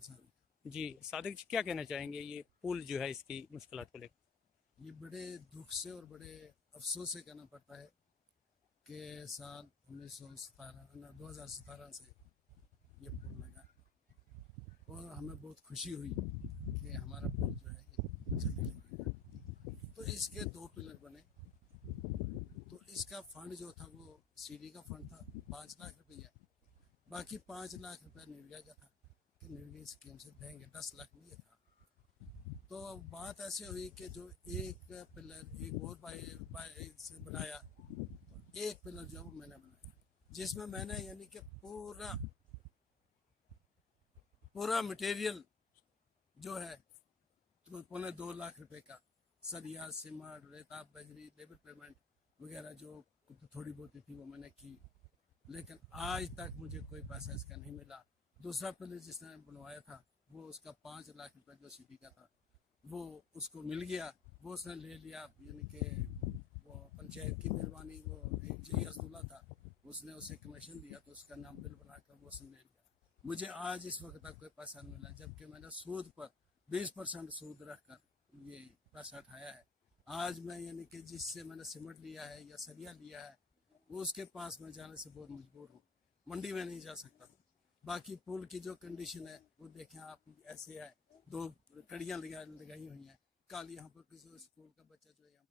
सादिक। जी, सादिक जी क्या कहना चाहेंगे ये पुल जो है इसकी मुश्किलात को लेकर? ये बड़े दुख से और बड़े अफसोस से कहना पड़ता है कि साल 1917 2017 से ये पुल लगा और हमें बहुत खुशी हुई कि हमारा पुल जो है ये जल्दी लगेगा। तो इसके दो पिलर बने। तो इसका फंड जो था वो सीडी का फंड था 5 लाख रुपया। बाकी 5 लाख रुपया निर्गया का था कि निर्गया स्कीम से देंगे, 10 लाख में ये था। तो अब बात ऐसे हुई कि जो एक पिलर एक और भाई से बनाया, तो एक पिलर जो है वो मैंने बनाया, जिसमें मैंने यानी कि पूरा पूरा मटेरियल जो है तो 2.25 लाख रुपए का सरिया सीमेंट रेता बजरी लेबर पेमेंट वगैरह जो थोड़ी बहुत थी वो मैंने की। लेकिन आज तक मुझे कोई पैसा इसका नहीं मिला। दूसरा पिलर जिसने बनवाया था वो उसका 5 लाख रुपए जो सीडी का था वो उसको मिल गया, वो उसने ले लिया। यानी कि वो पंचायत की मेहरबानी, वो एक जई अब्दुल्ला था, उसने उसे कमीशन दिया तो उसका नाम बिल बनाकर वो उसने ले लिया। मुझे आज इस वक्त तक कोई पैसा नहीं मिला, जबकि मैंने सूद पर 20% सूद रखकर ये पैसा उठाया है। आज मैं यानी कि जिससे मैंने सीमेंट लिया है या सरिया लिया है वो उसके पास में जाने से बहुत मजबूर हूँ, मंडी में नहीं जा सकता हूँ। बाकी पुल की जो कंडीशन है वो देखें आप, ऐसे है, दो कड़ियाँ लगाई हुई हैं कल। यहाँ पर किसी स्कूल का बच्चा जो है यहाँ